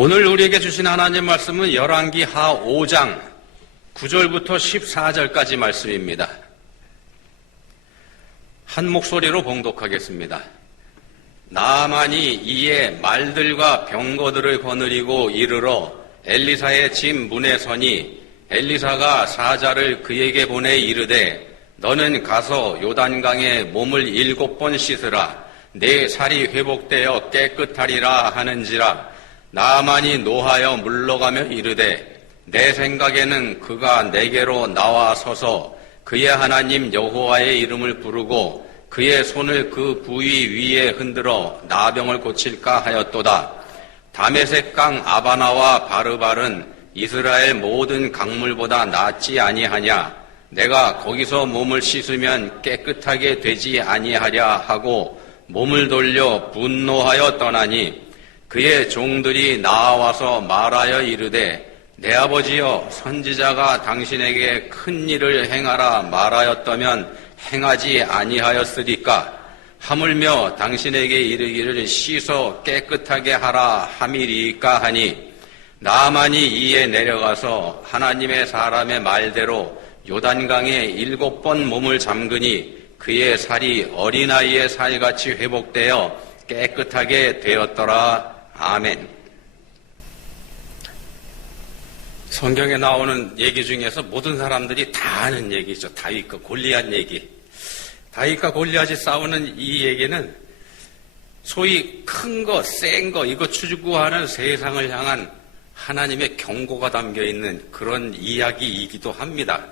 오늘 우리에게 주신 하나님 말씀은 열왕기 하 5장 9절부터 14절까지 말씀입니다. 한 목소리로 봉독하겠습니다. 나아만이 이에 말들과 병거들을 거느리고 이르러 엘리사의 집 문에 서니 엘리사가 사자를 그에게 보내 이르되 너는 가서 요단강에 몸을 7번 씻으라. 내 살이 회복되어 깨끗하리라 하는지라. 나아만이 노하여 물러가며 이르되 내 생각에는 그가 내게로 나와 서서 그의 하나님 여호와의 이름을 부르고 그의 손을 그 부위 위에 흔들어 나병을 고칠까 하였도다. 다메섹 강 아바나와 바르발은 이스라엘 모든 강물보다 낫지 아니하냐. 내가 거기서 몸을 씻으면 깨끗하게 되지 아니하랴 하고 몸을 돌려 분노하여 떠나니 그의 종들이 나와서 말하여 이르되 내 아버지여 선지자가 당신에게 큰 일을 행하라 말하였다면 행하지 아니하였으리까. 하물며 당신에게 이르기를 씻어 깨끗하게 하라 함이리까 하니 나아만이 이에 내려가서 하나님의 사람의 말대로 요단강에 7번 몸을 잠그니 그의 살이 어린아이의 살같이 회복되어 깨끗하게 되었더라. 아멘. 성경에 나오는 얘기 중에서 모든 사람들이 다 아는 얘기죠. 다윗과 골리앗 얘기. 다윗과 골리앗이 싸우는 이 얘기는 소위 큰 거, 센 거, 이거 추구하는 세상을 향한 하나님의 경고가 담겨있는 그런 이야기이기도 합니다.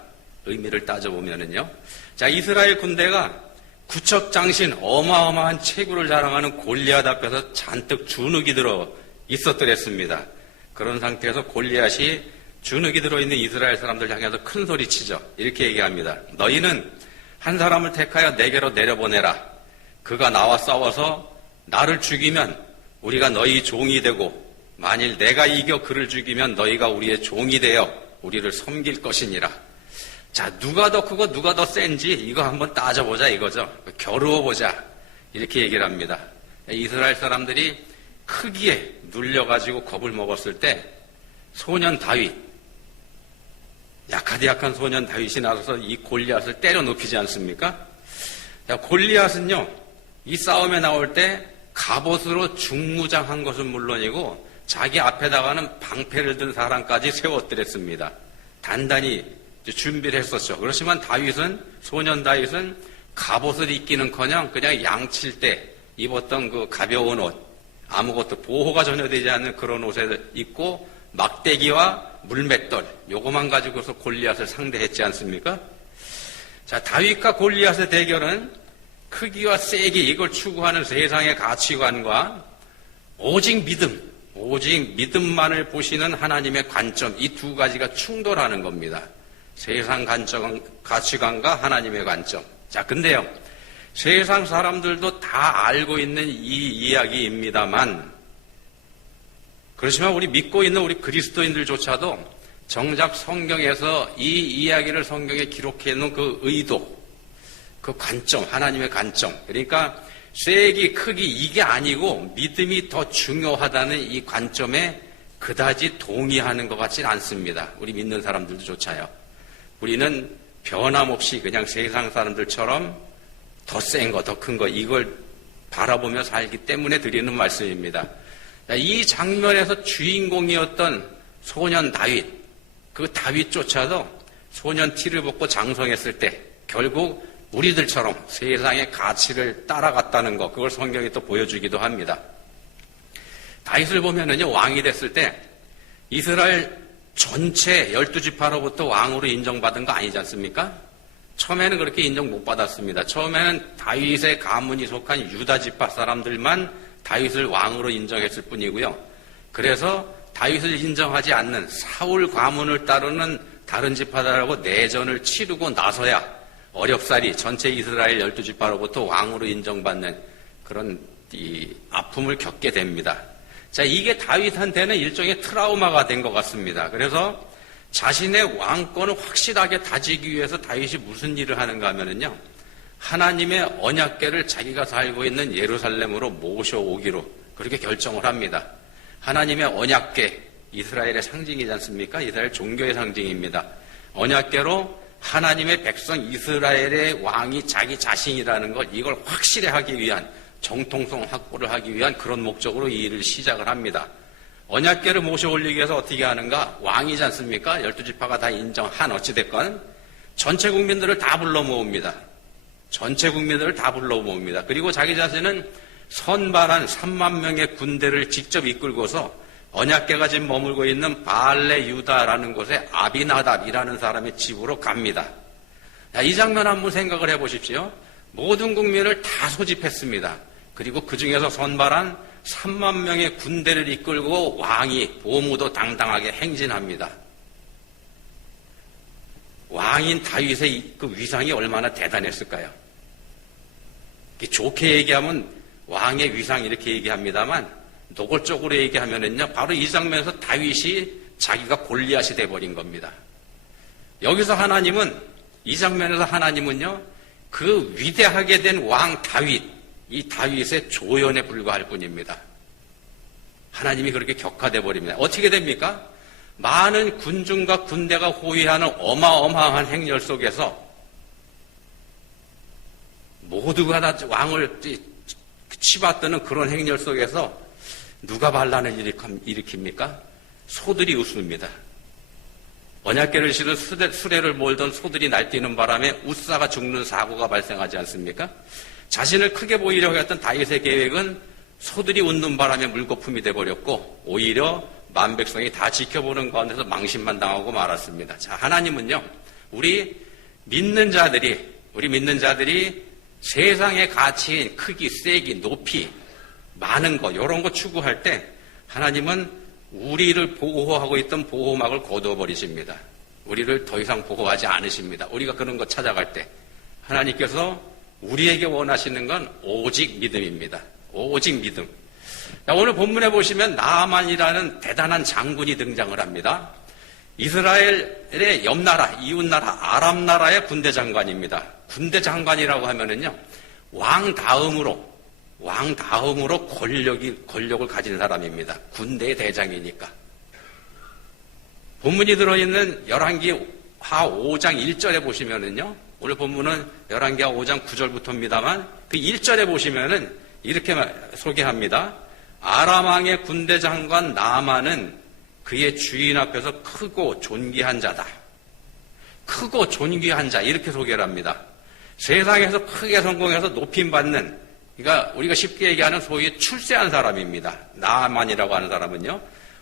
의미를 따져보면은요. 자, 이스라엘 군대가 구척장신 어마어마한 체구를 자랑하는 골리앗 앞에서 잔뜩 주눅이 들어 있었더랬습니다. 그런 상태에서 골리앗이 주눅이 들어있는 이스라엘 사람들 향해서 큰 소리 치죠. 이렇게 얘기합니다. 너희는 한 사람을 택하여 내게로 내려보내라. 그가 나와 싸워서 나를 죽이면 우리가 너희 종이 되고 만일 내가 이겨 그를 죽이면 너희가 우리의 종이 되어 우리를 섬길 것이니라. 자, 누가 더 크고 누가 더 센지 이거 한번 따져보자 이거죠. 겨루어보자. 이렇게 얘기를 합니다. 이스라엘 사람들이 크기에 눌려가지고 겁을 먹었을 때 소년 다윗, 약한 소년 다윗이 나서서 이 골리앗을 때려 눕히지 않습니까? 자, 골리앗은요, 이 싸움에 나올 때 갑옷으로 중무장한 것은 물론이고 자기 앞에다가는 방패를 든 사람까지 세웠더랬습니다. 단단히 준비를 했었죠. 그렇지만 소년 다윗은 갑옷을 입기는커녕 그냥 양칠 때 입었던 그 가벼운 옷, 아무것도 보호가 전혀 되지 않는 그런 옷을 입고 막대기와 물맷돌, 요거만 가지고서 골리앗을 상대했지 않습니까? 자, 다윗과 골리앗의 대결은 크기와 세기, 이걸 추구하는 세상의 가치관과 오직 믿음만을 보시는 하나님의 관점, 이 두 가지가 충돌하는 겁니다. 세상 가치관과 하나님의 관점. 자, 근데요, 세상 사람들도 다 알고 있는 이 이야기입니다만, 그렇지만 우리 믿고 있는 우리 그리스도인들조차도 정작 성경에서 이 이야기를 성경에 기록해 놓은 그 의도, 그 관점, 하나님의 관점, 그러니까 세기, 크기 이게 아니고 믿음이 더 중요하다는 이 관점에 그다지 동의하는 것 같지는 않습니다. 우리 믿는 사람들도조차요. 우리는 변함없이 그냥 세상 사람들처럼 더 센 거, 더 큰 거, 이걸 바라보며 살기 때문에 드리는 말씀입니다. 이 장면에서 주인공이었던 소년 다윗, 그 다윗조차도 소년 티를 벗고 장성했을 때 결국 우리들처럼 세상의 가치를 따라갔다는 것, 그걸 성경이 또 보여주기도 합니다. 다윗을 보면은요, 왕이 됐을 때 이스라엘 전체 12지파로부터 왕으로 인정받은 거 아니지 않습니까? 처음에는 그렇게 인정 못 받았습니다. 처음에는 다윗의 가문이 속한 유다지파 사람들만 다윗을 왕으로 인정했을 뿐이고요. 그래서 다윗을 인정하지 않는 사울 가문을 따르는 다른 지파들하고 내전을 치르고 나서야 어렵사리 전체 이스라엘 12지파로부터 왕으로 인정받는 그런 이 아픔을 겪게 됩니다. 자, 이게 다윗한테는 일종의 트라우마가 된 것 같습니다. 그래서 자신의 왕권을 확실하게 다지기 위해서 다윗이 무슨 일을 하는가 하면은요, 하나님의 언약궤를 자기가 살고 있는 예루살렘으로 모셔오기로 그렇게 결정을 합니다. 하나님의 언약궤, 이스라엘의 상징이지 않습니까? 이스라엘 종교의 상징입니다. 언약궤로 하나님의 백성 이스라엘의 왕이 자기 자신이라는 것, 이걸 확실히 하기 위한, 정통성 확보를 하기 위한 그런 목적으로 이 일을 시작을 합니다. 언약궤를 모셔 올리기 위해서 어떻게 하는가? 왕이지 않습니까? 12지파가 다 인정한 어찌됐건 전체 국민들을 다 불러 모읍니다. 전체 국민들을 다 불러 모읍니다. 그리고 자기 자신은 선발한 3만 명의 군대를 직접 이끌고서 언약궤가 지금 머물고 있는 바알레 유다라는 곳에 아비나답이라는 사람의 집으로 갑니다. 자, 이 장면 한번 생각을 해보십시오. 모든 국민을 다 소집했습니다. 그리고 그 중에서 선발한 3만 명의 군대를 이끌고 왕이 보무도 당당하게 행진합니다. 왕인 다윗의 그 위상이 얼마나 대단했을까요? 좋게 얘기하면 왕의 위상 이렇게 얘기합니다만 노골적으로 얘기하면은요, 바로 이 장면에서 다윗이 자기가 골리앗이 돼버린 겁니다. 여기서 하나님은, 이 장면에서 하나님은요, 그 위대하게 된 왕 다윗, 이 다윗의 조연에 불과할 뿐입니다. 하나님이 그렇게 격화돼 버립니다. 어떻게 됩니까? 많은 군중과 군대가 호위하는 어마어마한 행렬 속에서 모두가 다 왕을 치받드는 그런 행렬 속에서 누가 반란을 일으킵니까? 소들이 웃습니다. 언약궤를 실은 수레를 몰던 소들이 날뛰는 바람에 웃사가 죽는 사고가 발생하지 않습니까? 자신을 크게 보이려고 했던 다윗의 계획은 소들이 웃는 바람에 물거품이 돼버렸고 오히려 만백성이 다 지켜보는 가운데서 망신만 당하고 말았습니다. 자, 하나님은요, 우리 믿는 자들이 세상의 가치인 크기, 세기, 높이, 많은 거, 이런 거 추구할 때 하나님은 우리를 보호하고 있던 보호막을 거두어버리십니다. 우리를 더 이상 보호하지 않으십니다. 우리가 그런 거 찾아갈 때 하나님께서 우리에게 원하시는 건 오직 믿음입니다. 오직 믿음. 자, 오늘 본문에 보시면 나아만이라는 대단한 장군이 등장을 합니다. 이스라엘의 옆나라, 이웃나라, 아람 나라의 군대 장관입니다. 군대 장관이라고 하면은요, 왕 다음으로 권력을 가진 사람입니다. 군대의 대장이니까. 본문이 들어있는 열왕기 하 5장 1절에 보시면은요, 오늘 본문은 열왕기 하 5장 9절부터입니다만, 그 1절에 보시면은 이렇게 소개합니다. 아람 왕의 군대 장관 나아만은 그의 주인 앞에서 크고 존귀한 자다. 크고 존귀한 자, 이렇게 소개를 합니다. 세상에서 크게 성공해서 높임받는, 그러니까 우리가 쉽게 얘기하는 소위 출세한 사람입니다. 나아만이라고 하는 사람은요,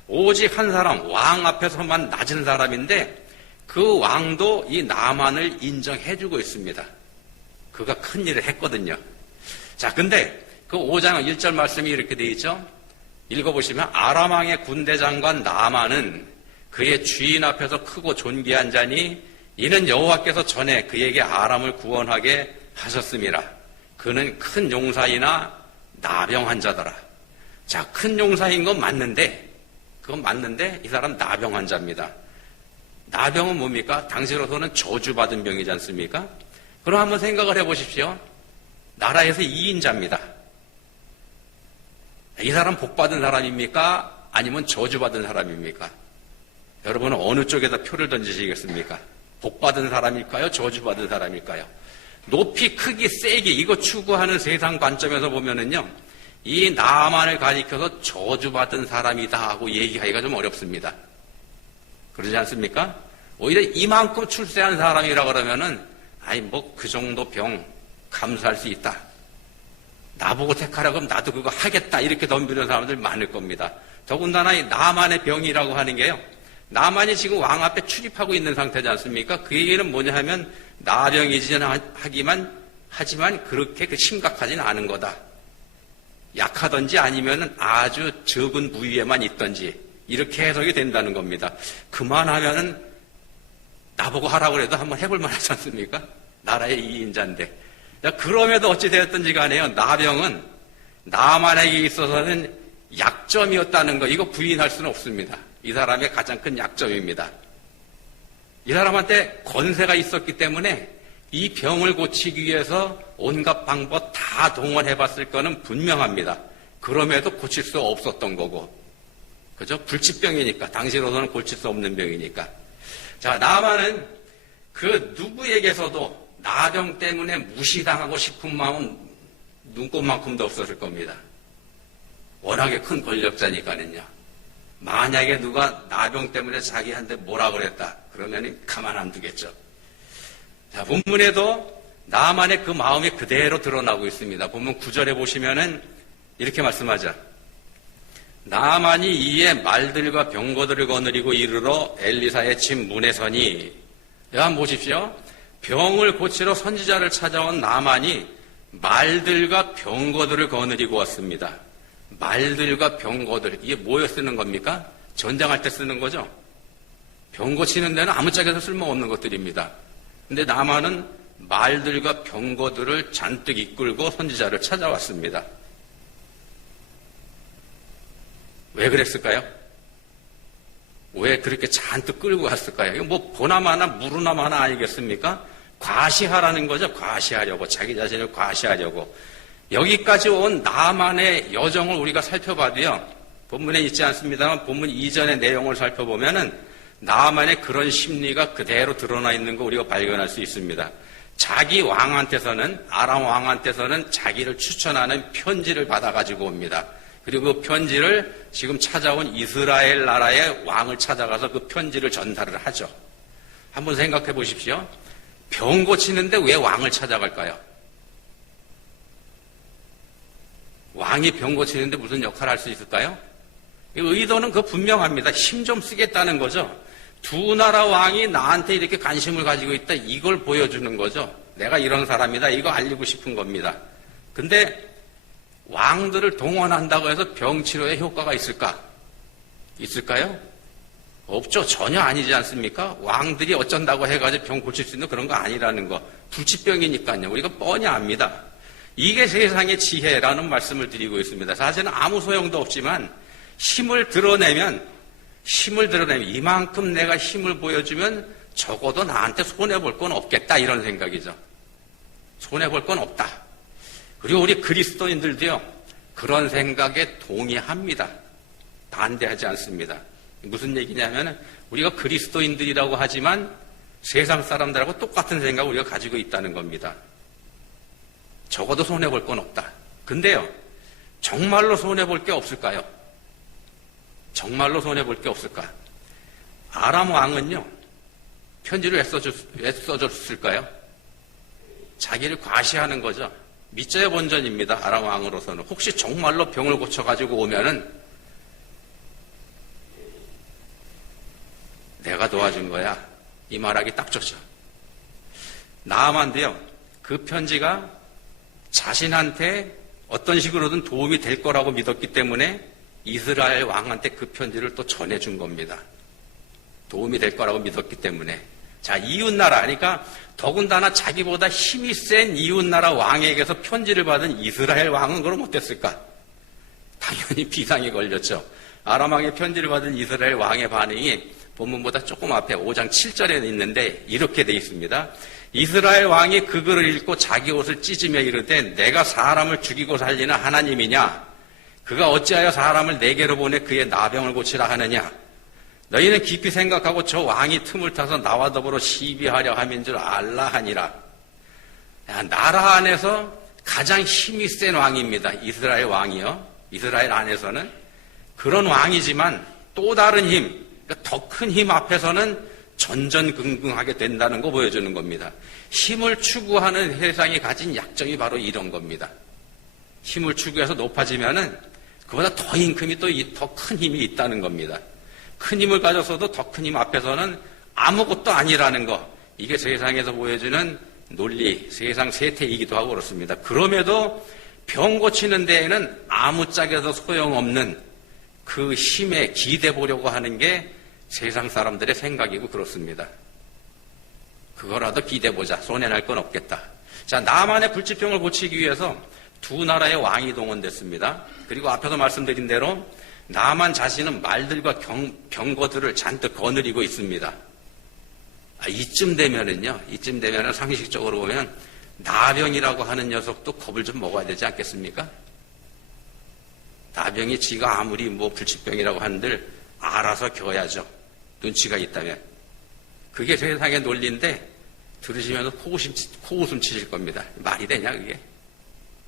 오직 한 사람, 왕 앞에서만 낮은 사람인데 그 왕도 이 나아만을 인정해주고 있습니다. 그가 큰 일을 했거든요. 자, 근데 그 5장 1절 말씀이 이렇게 되어 있죠. 읽어보시면 아람 왕의 군대 장관 나아만은 그의 주인 앞에서 크고 존귀한 자니 이는 여호와께서 전에 그에게 아람을 구원하게 하셨음이라. 그는 큰 용사이나 나병한 자더라. 자, 큰 용사인 건 맞는데, 그건 맞는데 이 사람 나병한 자입니다. 나병은 뭡니까? 당시로서는 저주받은 병이지 않습니까? 그럼 한번 생각을 해보십시오. 나라에서 2인자입니다. 이 사람 복받은 사람입니까? 아니면 저주받은 사람입니까? 여러분은 어느 쪽에다 표를 던지시겠습니까? 복받은 사람일까요? 저주받은 사람일까요? 높이, 크기, 세기, 이거 추구하는 세상 관점에서 보면은요, 이 나아만을 가리켜서 저주받은 사람이다 하고 얘기하기가 좀 어렵습니다. 그러지 않습니까? 오히려 이만큼 출세한 사람이라 그러면은, 아이, 뭐, 그 정도 병 감수할 수 있다. 나보고 택하라 그러면 나도 그거 하겠다. 이렇게 덤비는 사람들 많을 겁니다. 더군다나 이 나만의 병이라고 하는 게요, 나만이 지금 왕 앞에 출입하고 있는 상태지 않습니까? 그 얘기는 뭐냐 하면 나병이지는 하지만 그렇게 심각하지는 않은 거다. 약하든지 아니면 아주 적은 부위에만 있든지 이렇게 해석이 된다는 겁니다. 그만하면은 나보고 하라고 해도 한번 해볼 만하지 않습니까? 나라의 2인자인데. 그럼에도 어찌 되었든지 간에요, 나병은 나만에게 있어서는 약점이었다는 거, 이거 부인할 수는 없습니다. 이 사람의 가장 큰 약점입니다. 이 사람한테 권세가 있었기 때문에 이 병을 고치기 위해서 온갖 방법 다 동원해 봤을 거는 분명합니다. 그럼에도 고칠 수 없었던 거고. 그죠? 불치병이니까. 당시로서는 고칠 수 없는 병이니까. 자, 나만은 그 누구에게서도 나병 때문에 무시당하고 싶은 마음은 눈꼽만큼도 없었을 겁니다. 워낙에 큰 권력자니까는요. 만약에 누가 나병 때문에 자기한테 뭐라 그랬다. 그러면 가만 안 두겠죠. 자, 본문에도 나만의 그 마음이 그대로 드러나고 있습니다. 본문 9절에 보시면은 이렇게 말씀하자. 나만이 이에 말들과 병거들을 거느리고 이르러 엘리사의 집 문에 서니. 한번 보십시오. 병을 고치러 선지자를 찾아온 나만이 말들과 병거들을 거느리고 왔습니다. 말들과 병거들, 이게 뭐에 쓰는 겁니까? 전쟁할 때 쓰는 거죠. 병 고치는 데는 아무짝에도 쓸모없는 것들입니다. 근데 나만은 말들과 병거들을 잔뜩 이끌고 선지자를 찾아왔습니다. 왜 그랬을까요? 왜 그렇게 잔뜩 끌고 갔을까요? 이거 뭐 보나마나 무르나마나 아니겠습니까? 과시하라는 거죠. 과시하려고. 자기 자신을 과시하려고. 여기까지 온 나만의 여정을 우리가 살펴봐도요. 본문에 있지 않습니다만 본문 이전의 내용을 살펴보면은 나만의 그런 심리가 그대로 드러나 있는 거 우리가 발견할 수 있습니다. 자기 왕한테서는, 아람 왕한테서는 자기를 추천하는 편지를 받아가지고 옵니다. 그리고 그 편지를 지금 찾아온 이스라엘 나라의 왕을 찾아가서 그 편지를 전달을 하죠. 한번 생각해 보십시오. 병 고치는데 왜 왕을 찾아갈까요? 왕이 병 고치는데 무슨 역할을 할 수 있을까요? 의도는 그 분명합니다. 힘 좀 쓰겠다는 거죠. 두 나라 왕이 나한테 이렇게 관심을 가지고 있다. 이걸 보여주는 거죠. 내가 이런 사람이다. 이거 알리고 싶은 겁니다. 근데 왕들을 동원한다고 해서 병치료에 효과가 있을까? 있을까요? 없죠. 전혀 아니지 않습니까? 왕들이 어쩐다고 해가지고 병 고칠 수 있는 그런 거 아니라는 거. 불치병이니까요. 우리가 뻔히 압니다. 이게 세상의 지혜라는 말씀을 드리고 있습니다. 사실은 아무 소용도 없지만 힘을 드러내면 이만큼 내가 힘을 보여주면 적어도 나한테 손해볼 건 없겠다 이런 생각이죠. 손해볼 건 없다. 그리고 우리 그리스도인들도요. 그런 생각에 동의합니다. 반대하지 않습니다. 무슨 얘기냐면 우리가 그리스도인들이라고 하지만 세상 사람들하고 똑같은 생각을 우리가 가지고 있다는 겁니다. 적어도 손해볼 건 없다. 근데요. 정말로 손해볼 게 없을까요? 정말로 손해볼 게 없을까? 아람 왕은요. 편지를 왜 써줬을까요? 자기를 과시하는 거죠. 밑져야 본전입니다. 아람 왕으로서는. 혹시 정말로 병을 고쳐가지고 오면은 내가 도와준 거야. 이 말하기 딱 좋죠. 나아만도요. 그 편지가 자신한테 어떤 식으로든 도움이 될 거라고 믿었기 때문에 이스라엘 왕한테 그 편지를 또 전해준 겁니다. 도움이 될 거라고 믿었기 때문에. 자, 이웃나라, 그러니까 더군다나 자기보다 힘이 센 이웃나라 왕에게서 편지를 받은 이스라엘 왕은 그럼 어땠을까? 당연히 비상이 걸렸죠. 아람 왕의 편지를 받은 이스라엘 왕의 반응이 본문보다 조금 앞에 5장 7절에 있는데 이렇게 돼 있습니다. 이스라엘 왕이 그 글을 읽고 자기 옷을 찢으며 이르되 내가 사람을 죽이고 살리는 하나님이냐? 그가 어찌하여 사람을 내게로 보내 그의 나병을 고치라 하느냐? 너희는 깊이 생각하고 저 왕이 틈을 타서 나와 더불어 시비하려 함인 줄 알라 하니라. 나라 안에서 가장 힘이 센 왕입니다. 이스라엘 왕이요. 이스라엘 안에서는 그런 왕이지만 또 다른 힘, 더 큰 힘 앞에서는 전전긍긍하게 된다는 거 보여주는 겁니다. 힘을 추구하는 세상이 가진 약점이 바로 이런 겁니다. 힘을 추구해서 높아지면은 그보다 더 큰 힘이 있다는 겁니다. 큰 힘을 가졌어도 더 큰 힘 앞에서는 아무것도 아니라는 거. 이게 세상에서 보여주는 논리, 세상 세태이기도 하고 그렇습니다. 그럼에도 병 고치는 데에는 아무짝에도 소용없는 그 힘에 기대 보려고 하는 게 세상 사람들의 생각이고 그렇습니다. 그거라도 기대보자. 손해날 건 없겠다. 자, 나만의 불치병을 고치기 위해서 두 나라의 왕이 동원됐습니다. 그리고 앞에서 말씀드린 대로 나만 자신은 말들과 병거들을 잔뜩 거느리고 있습니다. 이쯤 되면은 상식적으로 보면 나병이라고 하는 녀석도 겁을 좀 먹어야 되지 않겠습니까? 나병이 지가 아무리 뭐 불치병이라고 한들 알아서 겨야죠. 눈치가 있다면. 그게 세상의 논리인데 들으시면서 코웃음 치실 겁니다. 말이 되냐 그게?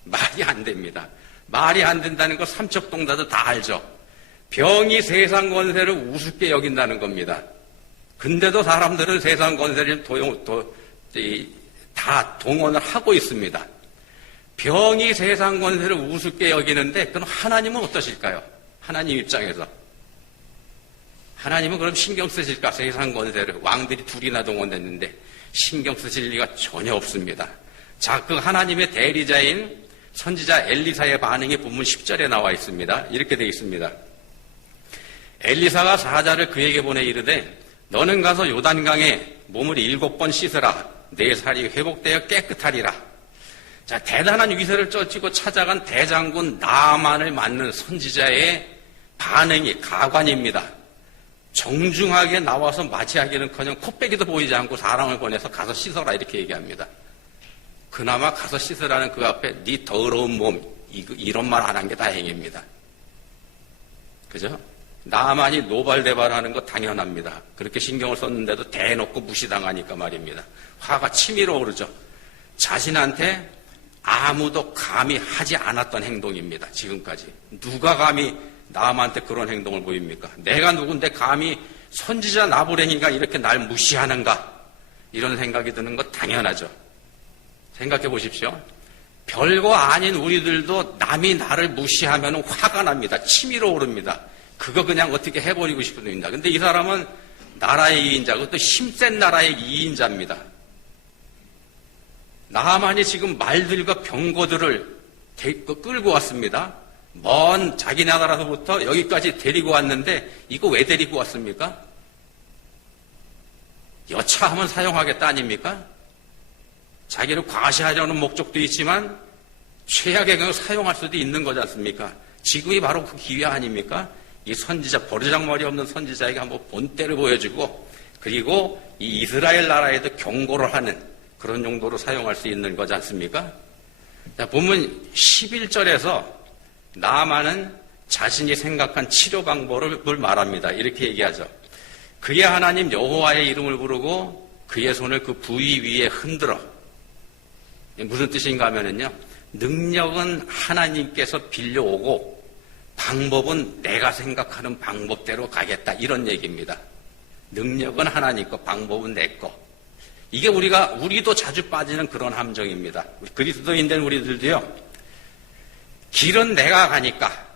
말이 안 됩니다. 말이 안 된다는 거 삼척동자도 다 알죠. 병이 세상 권세를 우습게 여긴다는 겁니다. 근데도 사람들은 세상 권세를 다 동원을 하고 있습니다. 병이 세상 권세를 우습게 여기는데 그럼 하나님은 어떠실까요? 하나님 입장에서. 하나님은 그럼 신경 쓰실까? 세상 권세를. 왕들이 둘이나 동원됐는데 신경 쓰실 리가 전혀 없습니다. 자, 그 하나님의 대리자인 선지자 엘리사의 반응이 본문 10절에 나와 있습니다. 이렇게 되어 있습니다. 엘리사가 사자를 그에게 보내 이르되 너는 가서 요단강에 몸을 7번 씻으라. 내 살이 회복되어 깨끗하리라. 자, 대단한 위세를 쫓고 찾아간 대장군 나아만을 맞는 선지자의 반응이 가관입니다. 정중하게 나와서 맞이하기는커녕 코빼기도 보이지 않고 사람을 보내서 가서 씻어라 이렇게 얘기합니다. 그나마 가서 씻으라는 그 앞에 네 더러운 몸 이런 말 안 한 게 다행입니다. 그죠? 나만이 노발대발하는 거 당연합니다. 그렇게 신경을 썼는데도 대놓고 무시당하니까 말입니다. 화가 치밀어 오르죠. 자신한테 아무도 감히 하지 않았던 행동입니다. 지금까지. 누가 감히 남한테 그런 행동을 보입니까? 내가 누군데 감히 선지자 나부랭이가 이렇게 날 무시하는가? 이런 생각이 드는 거 당연하죠. 생각해 보십시오. 별거 아닌 우리들도 남이 나를 무시하면 화가 납니다. 치밀어 오릅니다. 그거 그냥 어떻게 해버리고 싶습니다. 근데 이 사람은 나라의 2인자, 그것도 힘센 나라의 2인자입니다. 나만이 지금 말들과 병거들을 끌고 왔습니다. 먼 자기 나라로부터 여기까지 데리고 왔는데 이거 왜 데리고 왔습니까? 여차하면 사용하겠다 아닙니까? 자기를 과시하려는 목적도 있지만 최악의 경우 사용할 수도 있는 거지 않습니까? 지금이 바로 그 기회 아닙니까? 이 선지자, 버르장머리 없는 선지자에게 한번 본때를 보여주고 그리고 이 이스라엘 나라에도 경고를 하는 그런 용도로 사용할 수 있는 거지 않습니까? 자, 본문 11절에서 나아만은 자신이 생각한 치료 방법을 말합니다. 이렇게 얘기하죠. 그의 하나님 여호와의 이름을 부르고 그의 손을 그 부위 위에 흔들어. 무슨 뜻인가 하면은요. 능력은 하나님께서 빌려오고 방법은 내가 생각하는 방법대로 가겠다. 이런 얘기입니다. 능력은 하나님 거, 방법은 내 거. 이게 우리도 자주 빠지는 그런 함정입니다. 그리스도인된 우리들도요. 길은 내가 가니까,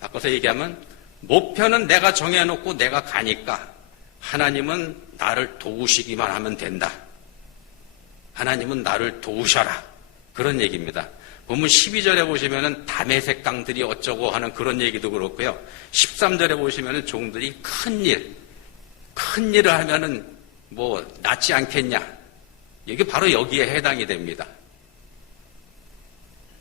바꿔서 얘기하면 목표는 내가 정해놓고 내가 가니까 하나님은 나를 도우시기만 하면 된다. 하나님은 나를 도우셔라. 그런 얘기입니다. 본문 12절에 보시면은 다메섹 강들이 어쩌고 하는 그런 얘기도 그렇고요. 13절에 보시면은 종들이 큰 일을 하면은 뭐 낫지 않겠냐. 이게 바로 여기에 해당이 됩니다.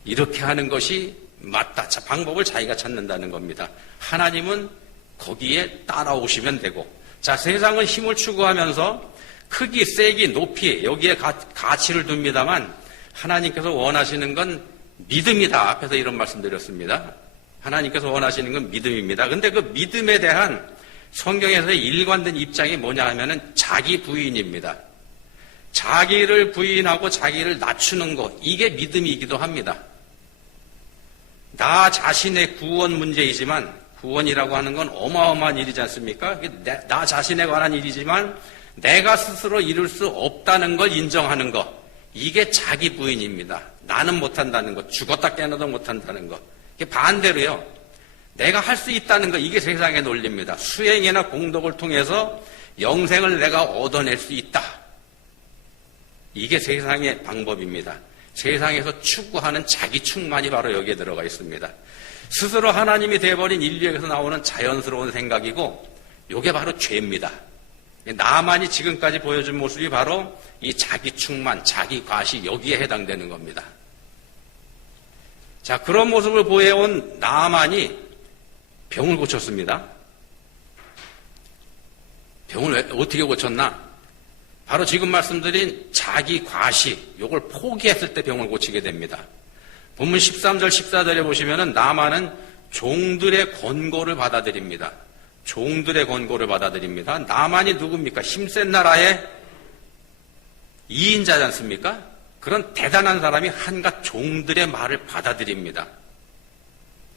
이렇게 하는 것이 맞다. 자, 방법을 자기가 찾는다는 겁니다. 하나님은 거기에 따라오시면 되고. 자, 세상은 힘을 추구하면서 크기, 세기, 높이 여기에 가치를 둡니다만 하나님께서 원하시는 건 믿음이다. 앞에서 이런 말씀 드렸습니다. 하나님께서 원하시는 건 믿음입니다. 근데 그 믿음에 대한 성경에서의 일관된 입장이 뭐냐 하면은 자기 부인입니다. 자기를 부인하고 자기를 낮추는 것, 이게 믿음이기도 합니다. 나 자신의 구원 문제이지만 구원이라고 하는 건 어마어마한 일이지 않습니까? 나 자신에 관한 일이지만 내가 스스로 이룰 수 없다는 걸 인정하는 것, 이게 자기 부인입니다. 나는 못한다는 것, 죽었다 깨어나도 못한다는 것. 반대로요. 내가 할 수 있다는 것, 이게 세상의 논리입니다. 수행이나 공덕을 통해서 영생을 내가 얻어낼 수 있다. 이게 세상의 방법입니다. 세상에서 추구하는 자기 충만이 바로 여기에 들어가 있습니다. 스스로 하나님이 돼버린 인류에서 나오는 자연스러운 생각이고 이게 바로 죄입니다. 나만이 지금까지 보여준 모습이 바로 이 자기 충만, 자기 과시 여기에 해당되는 겁니다. 자, 그런 모습을 보여온 나만이 병을 고쳤습니다. 병을 어떻게 고쳤나? 바로 지금 말씀드린 자기 과시, 요걸 포기했을 때 병을 고치게 됩니다. 본문 13절, 14절에 보시면은 나만은 종들의 권고를 받아들입니다. 종들의 권고를 받아들입니다. 나만이 누굽니까? 힘센 나라의 2인자지 않습니까? 그런 대단한 사람이 한갓 종들의 말을 받아들입니다.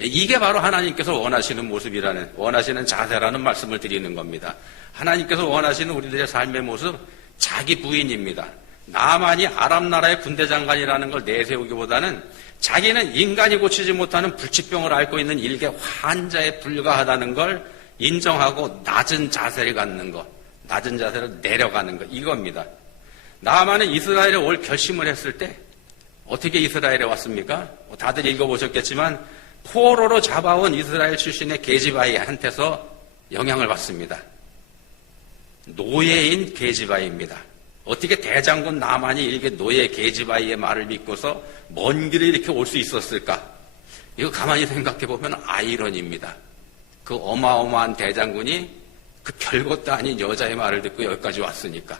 이게 바로 하나님께서 원하시는 모습이라는, 원하시는 자세라는 말씀을 드리는 겁니다. 하나님께서 원하시는 우리들의 삶의 모습, 자기 부인입니다. 나만이 아람 나라의 군대 장관이라는 걸 내세우기보다는 자기는 인간이 고치지 못하는 불치병을 앓고 있는 일개 환자에 불과하다는 걸 인정하고 낮은 자세를 갖는 것, 낮은 자세를 내려가는 것, 이겁니다. 나만은 이스라엘에 올 결심을 했을 때 어떻게 이스라엘에 왔습니까? 다들 읽어보셨겠지만 포로로 잡아온 이스라엘 출신의 게지바이한테서 영향을 받습니다. 노예인 게지바이입니다. 어떻게 대장군 나만이 이렇게 노예 게지바이의 말을 믿고서 먼 길을 이렇게 올 수 있었을까? 이거 가만히 생각해 보면 아이러니입니다. 그 어마어마한 대장군이 그 별것도 아닌 여자의 말을 듣고 여기까지 왔으니까.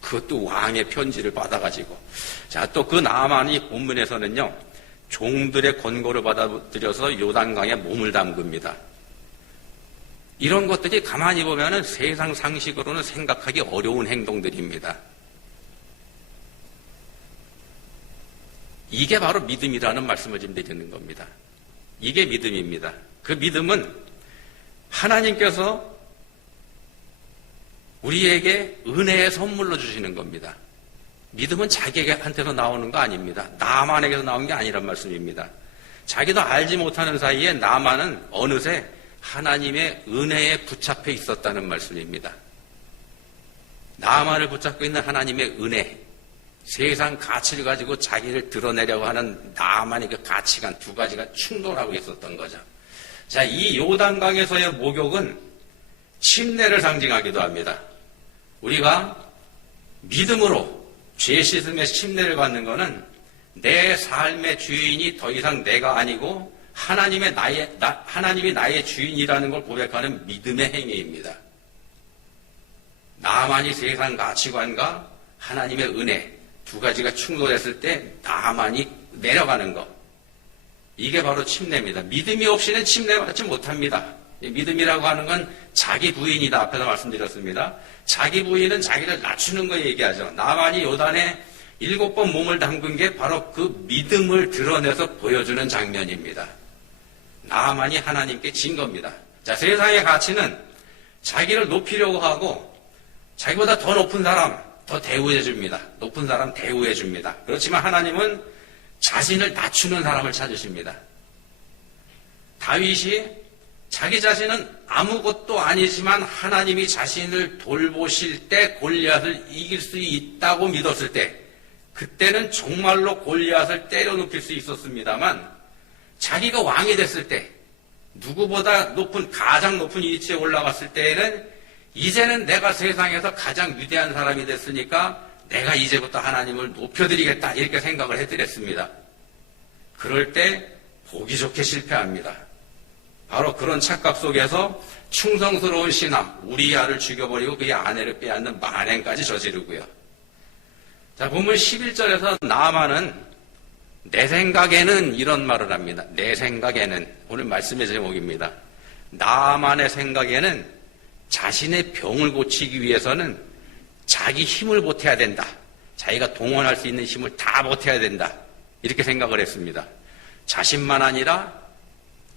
그것도 왕의 편지를 받아가지고. 자, 또 그 나만이 본문에서는요, 종들의 권고를 받아들여서 요단강에 몸을 담급니다. 이런 것들이 가만히 보면은 세상 상식으로는 생각하기 어려운 행동들입니다. 이게 바로 믿음이라는 말씀을 지금 드리는 겁니다. 이게 믿음입니다. 그 믿음은 하나님께서 우리에게 은혜의 선물로 주시는 겁니다. 믿음은 자기한테서 나오는 거 아닙니다. 나만에게서 나온 게 아니란 말씀입니다. 자기도 알지 못하는 사이에 나만은 어느새 하나님의 은혜에 붙잡혀 있었다는 말씀입니다. 나만을 붙잡고 있는 하나님의 은혜, 세상 가치를 가지고 자기를 드러내려고 하는 나만의 그 가치관 두 가지가 충돌하고 있었던 거죠. 자, 이 요단강에서의 목욕은 침례를 상징하기도 합니다. 우리가 믿음으로 죄 씻음의 침례를 받는 것은 내 삶의 주인이 더 이상 내가 아니고 하나님이 나의 주인이라는 걸 고백하는 믿음의 행위입니다. 나만이 세상 가치관과 하나님의 은혜 두 가지가 충돌했을 때 나만이 내려가는 것. 이게 바로 침례입니다. 믿음이 없이는 침례받지 못합니다. 믿음이라고 하는 건 자기 부인이다. 앞에서 말씀드렸습니다. 자기 부인은 자기를 낮추는 거 얘기하죠. 나만이 요단에 7번 몸을 담근 게 바로 그 믿음을 드러내서 보여주는 장면입니다. 나만이 하나님께 진 겁니다. 자, 세상의 가치는 자기를 높이려고 하고 자기보다 더 높은 사람 더 대우해 줍니다. 높은 사람 대우해 줍니다. 그렇지만 하나님은 자신을 낮추는 사람을 찾으십니다. 다윗이 자기 자신은 아무것도 아니지만 하나님이 자신을 돌보실 때 골리앗을 이길 수 있다고 믿었을 때 그때는 정말로 골리앗을 때려 눕힐 수 있었습니다만 자기가 왕이 됐을 때 누구보다 가장 높은 위치에 올라갔을 때에는 이제는 내가 세상에서 가장 위대한 사람이 됐으니까 내가 이제부터 하나님을 높여드리겠다 이렇게 생각을 해드렸습니다. 그럴 때 보기 좋게 실패합니다. 바로 그런 착각 속에서 충성스러운 신하 우리야를 죽여버리고 그의 아내를 빼앗는 만행까지 저지르고요. 자, 본문 11절에서 나아만은 내 생각에는 이런 말을 합니다. 내 생각에는 오늘 말씀의 제목입니다. 나아만의 생각에는 자신의 병을 고치기 위해서는 자기 힘을 보태야 된다. 자기가 동원할 수 있는 힘을 다 보태야 된다. 이렇게 생각을 했습니다. 자신만 아니라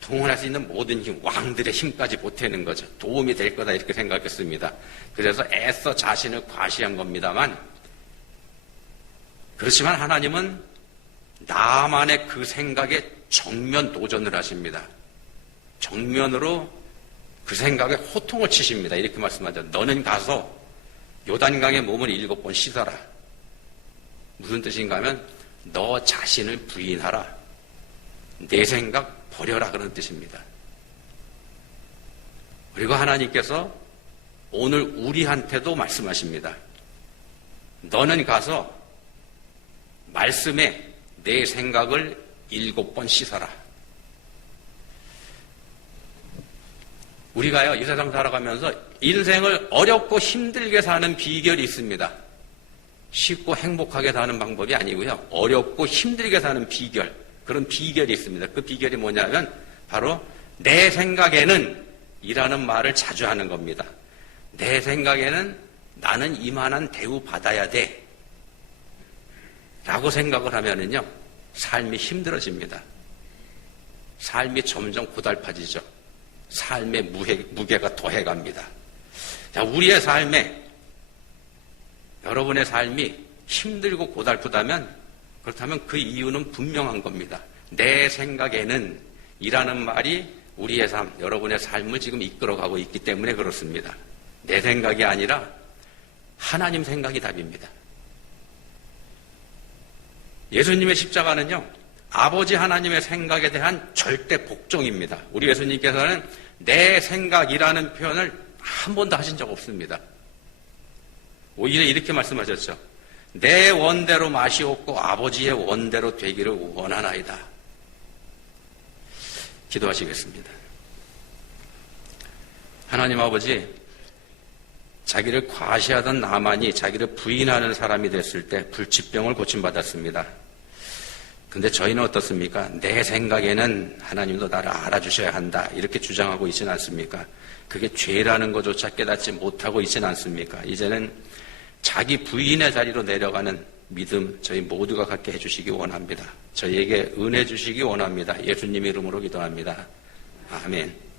동원할 수 있는 모든 힘, 왕들의 힘까지 보태는 거죠. 도움이 될 거다 이렇게 생각했습니다. 그래서 애써 자신을 과시한 겁니다만 그렇지만 하나님은 나만의 그 생각에 정면 도전을 하십니다. 정면으로 그 생각에 호통을 치십니다. 이렇게 말씀하죠. 너는 가서 요단강에 몸을 7번 씻어라. 무슨 뜻인가 하면 너 자신을 부인하라. 내 생각 버려라 그런 뜻입니다. 그리고 하나님께서 오늘 우리한테도 말씀하십니다. 너는 가서 말씀에 내 생각을 7번 씻어라. 우리가요, 이 세상 살아가면서 인생을 어렵고 힘들게 사는 비결이 있습니다. 쉽고 행복하게 사는 방법이 아니고요. 어렵고 힘들게 사는 비결, 그런 비결이 있습니다. 그 비결이 뭐냐면 바로 내 생각에는 이라는 말을 자주 하는 겁니다. 내 생각에는 나는 이만한 대우 받아야 돼 라고 생각을 하면은요, 삶이 힘들어집니다. 삶이 점점 고달파지죠. 삶의 무게가 더해갑니다. 자, 우리의 삶에, 여러분의 삶이 힘들고 고달프다면, 그렇다면 그 이유는 분명한 겁니다. 내 생각에는 이라는 말이 우리의 삶, 여러분의 삶을 지금 이끌어가고 있기 때문에 그렇습니다. 내 생각이 아니라 하나님 생각이 답입니다. 예수님의 십자가는요, 아버지 하나님의 생각에 대한 절대 복종입니다. 우리 예수님께서는 내 생각이라는 표현을 한 번도 하신 적 없습니다. 오히려 이렇게 말씀하셨죠. 내 원대로 마시옵고 아버지의 원대로 되기를 원하나이다. 기도하시겠습니다. 하나님 아버지, 자기를 과시하던 나만이 자기를 부인하는 사람이 됐을 때 불치병을 고침받았습니다. 근데 저희는 어떻습니까? 내 생각에는 하나님도 나를 알아주셔야 한다, 이렇게 주장하고 있지는 않습니까? 그게 죄라는 것조차 깨닫지 못하고 있지는 않습니까? 이제는 자기 부인의 자리로 내려가는 믿음 저희 모두가 갖게 해주시기 원합니다. 저희에게 은혜 주시기 원합니다. 예수님 이름으로 기도합니다. 아멘.